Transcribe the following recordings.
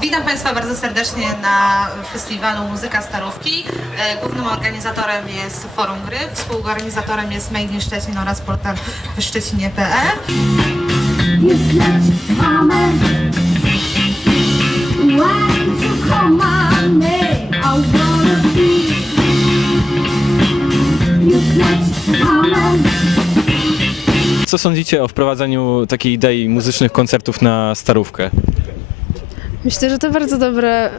Witam Państwa bardzo serdecznie na festiwalu Muzyka Starówki. E, Głównym organizatorem jest Forum Gry, współorganizatorem jest Made in Szczecin oraz portal leć mamy Co sądzicie o wprowadzeniu takiej idei muzycznych koncertów na starówkę? Myślę, że to bardzo dobre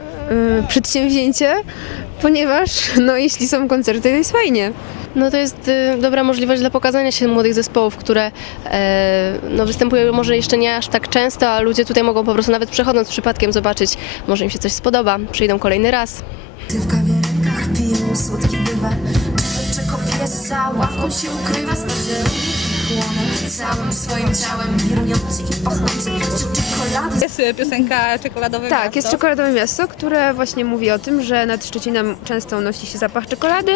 y, przedsięwzięcie, ponieważ no, jeśli są koncerty, to jest fajnie. No to jest y, dobra możliwość dla pokazania się młodych zespołów, które e, no, występują może jeszcze nie aż tak często, a ludzie tutaj mogą po prostu nawet przechodząc przypadkiem zobaczyć, może im się coś spodoba, przyjdą kolejny raz. W kawiarenkach piją słodki bywar Czeko pies za ławką się ukrywa Spaceruje chłonę całym swoim ciałem Wirujący i pachnący Jest e, piosenka Czekoladowe Tak, Miasto. jest czekoladowe miasto, które właśnie mówi o tym, że nad Szczecinem często unosi się zapach czekolady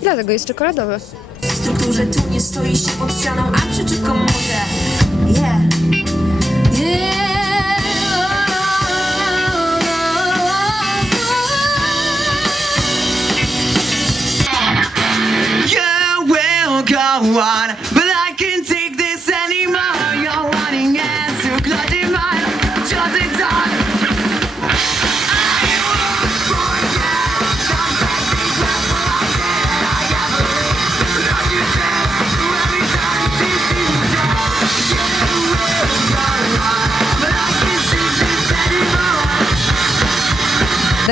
i dlatego jest czekoladowe. W strukturze tu nie stoi się pod ścianą A przeczy komórę Yeah You will go on,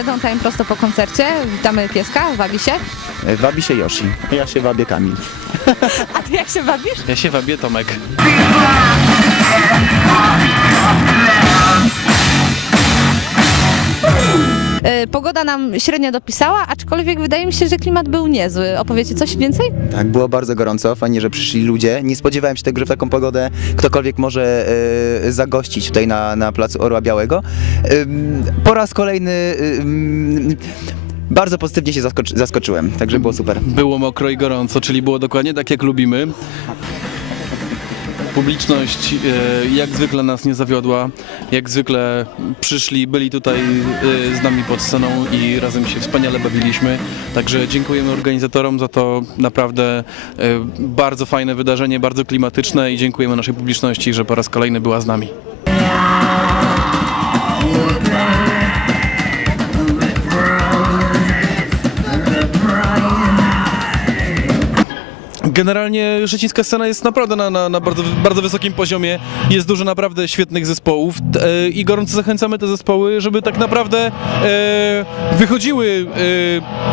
On Time prosto po koncercie. Witamy pieska, wabi się. Wabi się Yoshi. Ja się wabię Kamil. A ty jak się wabisz? Ja się wabię Tomek. Pogoda nam średnio dopisała, aczkolwiek wydaje mi się, że klimat był niezły. Opowiecie coś więcej? Tak, było bardzo gorąco, fajnie, że przyszli ludzie. Nie spodziewałem się tego, że w taką pogodę ktokolwiek może e, zagościć tutaj na, na placu Orła Białego. Ym, po raz kolejny ym, bardzo pozytywnie się zaskoczy, zaskoczyłem, także było super. Było mokro i gorąco, czyli było dokładnie tak jak lubimy. Publiczność e, jak zwykle nas nie zawiodła, jak zwykle przyszli, byli tutaj e, z nami pod sceną i razem się wspaniale bawiliśmy. Także dziękujemy organizatorom za to naprawdę e, bardzo fajne wydarzenie, bardzo klimatyczne i dziękujemy naszej publiczności, że po raz kolejny była z nami. Generalnie szczecińska scena jest naprawdę na, na, na bardzo, bardzo wysokim poziomie. Jest dużo naprawdę świetnych zespołów e, i gorąco zachęcamy te zespoły, żeby tak naprawdę e, wychodziły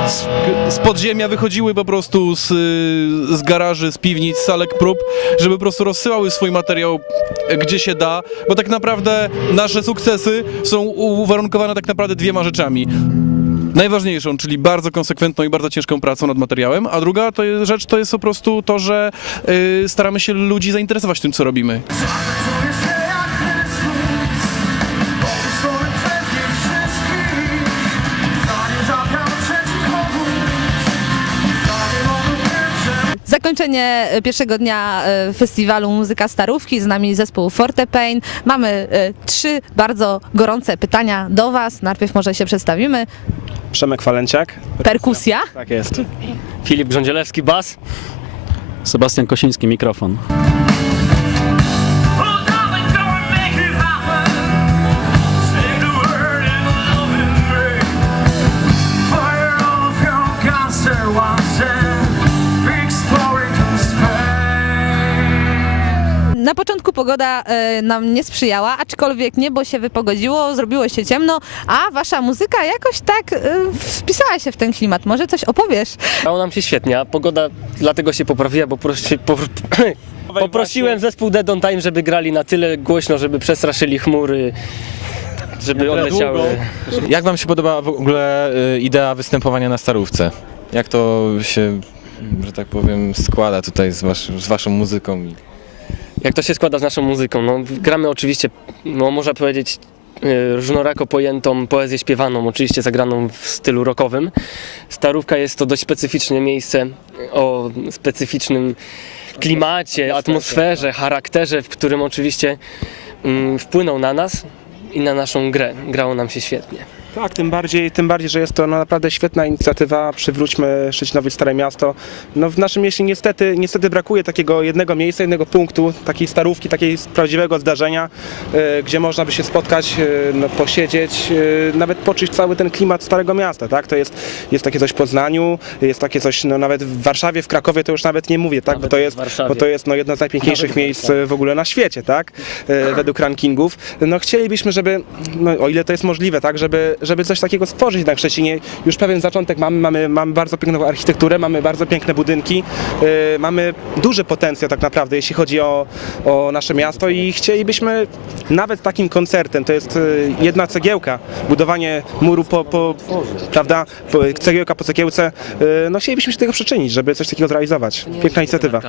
e, z, z podziemia, wychodziły po prostu z, z garaży, z piwnic, z salek prób, żeby po prostu rozsyłały swój materiał gdzie się da, bo tak naprawdę nasze sukcesy są uwarunkowane tak naprawdę dwiema rzeczami. Najważniejszą, czyli bardzo konsekwentną i bardzo ciężką pracą nad materiałem, a druga to jest, rzecz to jest po prostu to, że y, staramy się ludzi zainteresować tym, co robimy. Zakończenie pierwszego dnia e, festiwalu Muzyka Starówki. Z nami zespół Fortepain. Mamy e, trzy bardzo gorące pytania do Was. Najpierw może się przedstawimy. Przemek Walenciak. Perkusja. Tak jest. Filip Grządzielewski, bas. Sebastian Kosiński, mikrofon. Na początku pogoda e, nam nie sprzyjała, aczkolwiek niebo się wypogodziło, zrobiło się ciemno, a Wasza muzyka jakoś tak e, wpisała się w ten klimat. Może coś opowiesz? Dało nam się świetnie, a pogoda dlatego się poprawiła, bo po, poprosiłem zespół Dead on Time, żeby grali na tyle głośno, żeby przestraszyli chmury, żeby odleciały. Jak Wam się podoba w ogóle y, idea występowania na starówce? Jak to się, że tak powiem, składa tutaj z, wasz, z Waszą muzyką? Jak to się składa z naszą muzyką? No, gramy oczywiście, no, można powiedzieć, y, różnorako pojętą poezję śpiewaną, oczywiście zagraną w stylu rockowym. Starówka jest to dość specyficzne miejsce o specyficznym klimacie, atmosferze, charakterze, w którym oczywiście mm, wpłynął na nas i na naszą grę. Grało nam się świetnie. Tak, tym bardziej, tym bardziej, że jest to no, naprawdę świetna inicjatywa. Przywróćmy Szczecinowi Stare Miasto. No, w naszym mieście niestety, niestety brakuje takiego jednego miejsca, jednego punktu, takiej starówki, takiej prawdziwego zdarzenia, e, gdzie można by się spotkać, e, no, posiedzieć, e, nawet poczuć cały ten klimat Starego Miasta. Tak? To jest, jest takie coś w Poznaniu, jest takie coś no, nawet w Warszawie, w Krakowie to już nawet nie mówię, tak? bo to jest, bo to jest no, jedno z najpiękniejszych miejsc w ogóle na świecie, tak? E, według rankingów. No chcielibyśmy, żeby, no, o ile to jest możliwe, tak, żeby, żeby coś takiego stworzyć na Szczecinie. Już pewien zaczątek mamy, mamy, mamy bardzo piękną architekturę, mamy bardzo piękne budynki, e, mamy duży potencjał tak naprawdę, jeśli chodzi o, o nasze miasto i chcielibyśmy nawet takim koncertem, to jest e, jedna cegiełka, budowanie muru po, po prawda, po, cegiełka po cegiełce, e, no chcielibyśmy się do tego przyczynić, żeby coś takiego zrealizować. Piękna inicjatywa.